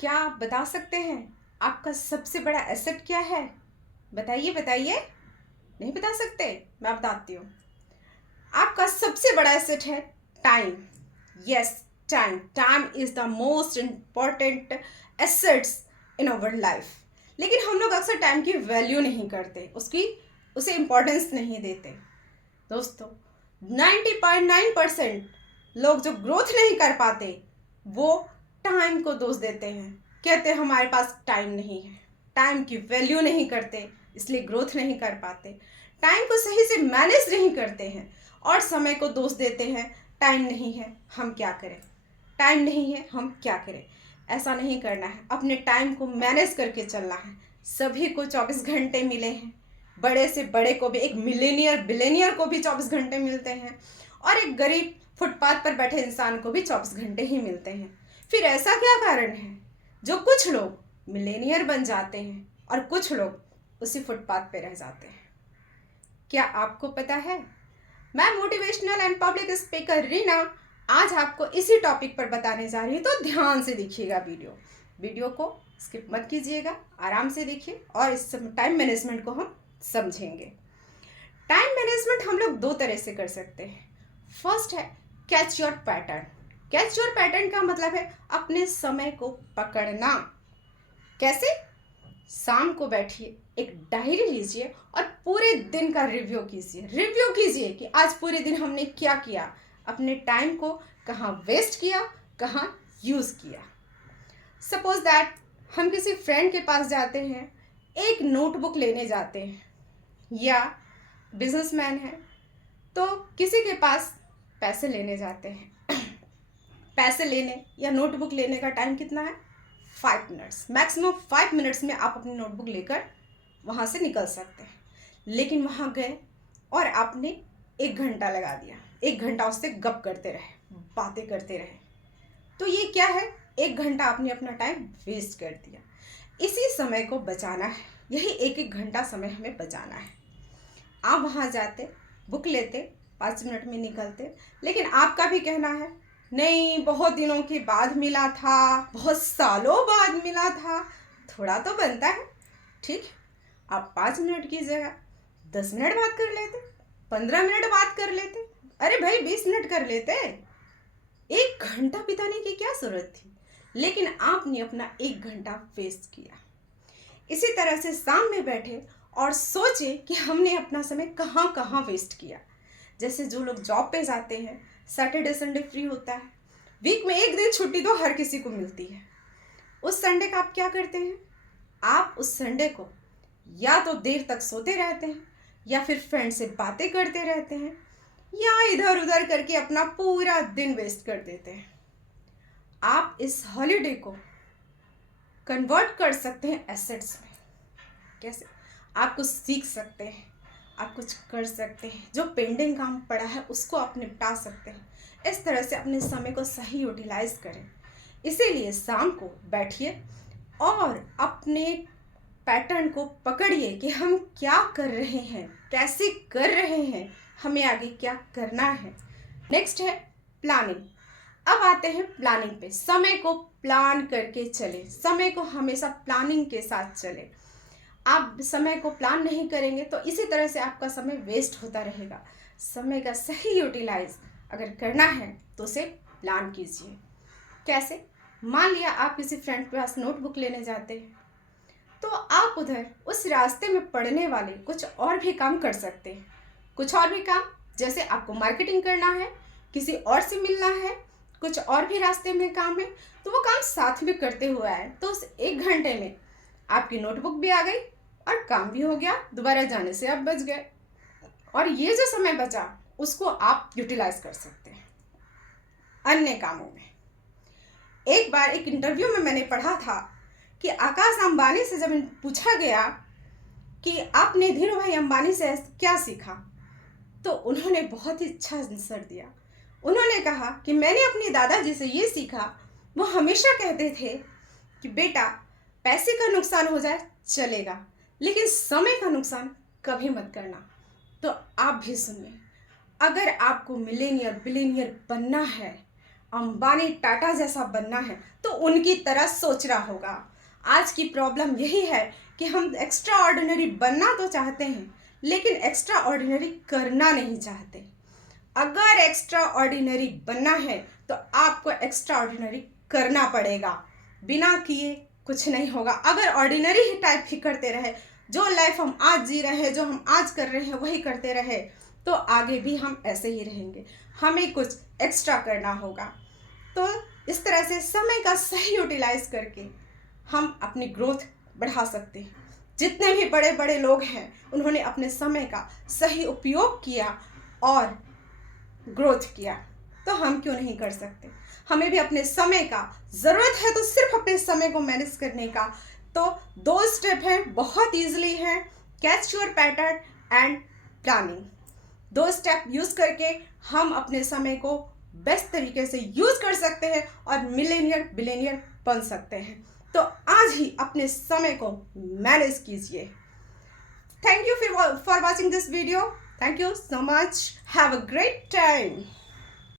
क्या आप बता सकते हैं आपका सबसे बड़ा एसेट क्या है? बताइए बताइए। नहीं बता सकते? मैं बताती हूँ। आपका सबसे बड़ा एसेट है time. Yes, time. Time is the most important assets in our life. लेकिन हम लोग अक्सर टाइम की वैल्यू नहीं करते, उसे इम्पोर्टेंस नहीं देते। दोस्तों, 90.9% लोग जो ग्रोथ नहीं कर पाते वो टाइम को दोष देते हैं। कहते हैं हमारे पास टाइम नहीं है, टाइम की वैल्यू नहीं करते, इसलिए ग्रोथ नहीं कर पाते। टाइम को सही से मैनेज नहीं करते हैं और समय को दोष देते हैं। टाइम नहीं है, हम क्या करें? टाइम नहीं है, हम क्या करें? ऐसा नहीं करना है। अपने टाइम को मैनेज करके चलना है। सभी को 24 घंटे मिले हैं। बड़े से बड़े को भी, एक मिलेनियर बिलेनियर को भी 24 घंटे मिलते हैं और एक गरीब फुटपाथ पर बैठे इंसान को भी 24 घंटे ही मिलते हैं। फिर ऐसा क्या कारण है जो कुछ लोग मिलेनियर बन जाते हैं और कुछ लोग उसी फुटपाथ पे रह जाते हैं? क्या आपको पता है? मैं motivational and public speaker Reena आज आपको इसी टॉपिक पर बताने जा रही हूँ, तो ध्यान से देखिएगा। वीडियो को स्किप मत कीजिएगा, आराम से देखिए और इस टाइम मैनेजमेंट को हम समझेंगे। टाइम मैनेजमेंट हम लोग दो तरह से कर सकते हैं। फर्स्ट है catch your pattern. Catch your pattern का मतलब है अपने समय को पकड़ना। कैसे? शाम को बैठिए, एक डायरी लीजिए और पूरे दिन का रिव्यू कीजिए कि आज पूरे दिन हमने क्या किया, अपने टाइम को कहाँ वेस्ट किया, कहाँ यूज़ किया। सपोज दैट हम किसी फ्रेंड के पास जाते हैं, एक नोटबुक लेने जाते हैं, या बिजनेसमैन है तो किसी के पास पैसे लेने जाते हैं। पैसे लेने या नोटबुक लेने का टाइम कितना है? 5 मिनट्स। मैक्सिमम 5 मिनट्स में आप अपनी नोटबुक लेकर वहाँ से निकल सकते हैं। लेकिन वहाँ गए और आपने 1 घंटा लगा दिया, 1 घंटा उससे गप करते रहे, बातें करते रहे, तो ये क्या है? 1 घंटा आपने अपना टाइम वेस्ट कर दिया। इसी समय को बचाना है, यही 1-1 घंटा समय हमें बचाना है। आप वहाँ जाते, बुक लेते, 5 मिनट में निकलते, लेकिन आपका भी कहना है नहीं, बहुत दिनों के बाद मिला था, बहुत सालों बाद मिला था, थोड़ा तो बनता है। ठीक, आप 5 मिनट की जगह 10 मिनट बात कर लेते, 15 मिनट बात कर लेते, अरे भाई 20 मिनट कर लेते। 1 घंटा बिताने की क्या जरूरत थी? लेकिन आपने अपना 1 घंटा वेस्ट किया। इसी तरह से शाम में बैठे और सोचे कि हमने अपना समय कहाँ कहाँ वेस्ट किया। जैसे जो लोग जॉब पे जाते हैं, सैटरडे संडे फ्री होता है, वीक में एक दिन छुट्टी तो हर किसी को मिलती है। उस संडे का आप क्या करते हैं? आप उस संडे को या तो देर तक सोते रहते हैं, या फिर फ्रेंड से बातें करते रहते हैं, या इधर उधर करके अपना पूरा दिन वेस्ट कर देते हैं। आप इस हॉलीडे को कन्वर्ट कर सकते हैं एसेट्स में। कैसे? आप कुछ सीख सकते हैं, आप कुछ कर सकते हैं, जो पेंडिंग काम पड़ा है उसको आप निपटा सकते हैं। इस तरह से अपने समय को सही यूटिलाइज करें। इसीलिए शाम को बैठिए और अपने पैटर्न को पकड़िए कि हम क्या कर रहे हैं, कैसे कर रहे हैं, हमें आगे क्या करना है। नेक्स्ट है प्लानिंग। अब आते हैं प्लानिंग पे। समय को प्लान करके चले, समय को हमेशा प्लानिंग के साथ चले। आप समय को प्लान नहीं करेंगे तो इसी तरह से आपका समय वेस्ट होता रहेगा। समय का सही यूटिलाइज अगर करना है तो उसे प्लान कीजिए। कैसे? मान लिया आप किसी फ्रेंड के पास नोटबुक लेने जाते हैं, तो आप उधर उस रास्ते में पड़ने वाले कुछ और भी काम कर सकते हैं। कुछ और भी काम, जैसे आपको मार्केटिंग करना है, किसी और से मिलना है, कुछ और भी रास्ते में काम है, तो वो काम साथ में करते हुए आए, तो उस 1 घंटे में आपकी नोटबुक भी आ गई और काम भी हो गया, दोबारा जाने से आप बच गए। और ये जो समय बचा उसको आप यूटिलाइज कर सकते हैं अन्य कामों में। एक बार एक इंटरव्यू में मैंने पढ़ा था कि आकाश अंबानी से जब पूछा गया कि आपने धीरू भाई अंबानी से क्या सीखा, तो उन्होंने बहुत ही अच्छा आंसर दिया। उन्होंने कहा कि मैंने अपने दादाजी से ये सीखा, वो हमेशा कहते थे कि बेटा, पैसे का नुकसान हो जाए चलेगा, लेकिन समय का नुकसान कभी मत करना। तो आप भी सुनिए, अगर आपको मिलेनियर बिलेनियर बनना है, अंबानी टाटा जैसा बनना है तो उनकी तरह सोचना होगा। आज की प्रॉब्लम यही है कि हम एक्स्ट्रा ऑर्डिनरी बनना तो चाहते हैं लेकिन एक्स्ट्रा ऑर्डिनरी करना नहीं चाहते। अगर एक्स्ट्रा ऑर्डिनरी बनना है तो आपको एक्स्ट्रा ऑर्डिनरी करना पड़ेगा। बिना किए कुछ नहीं होगा। अगर ऑर्डिनरी ही टाइप ही करते रहे, जो लाइफ हम आज जी रहे हैं, जो हम आज कर रहे हैं वही करते रहे, तो आगे भी हम ऐसे ही रहेंगे। हमें कुछ एक्स्ट्रा करना होगा। तो इस तरह से समय का सही यूटिलाइज करके हम अपनी ग्रोथ बढ़ा सकते हैं। जितने भी बड़े बड़े लोग हैं उन्होंने अपने समय का सही उपयोग किया और ग्रोथ किया, तो हम क्यों नहीं कर सकते। हमें भी अपने समय का ज़रूरत है तो सिर्फ अपने समय को मैनेज करने का। तो 2 स्टेप हैं, बहुत ईजिली है, catch your pattern and planning. 2 step use करके हम अपने समय को बेस्ट तरीके से यूज़ कर सकते हैं और मिलेनियर बिलेनियर बन सकते हैं। तो आज ही अपने समय को मैनेज कीजिए। Thank you for watching this video. Thank you so much. Have a great time.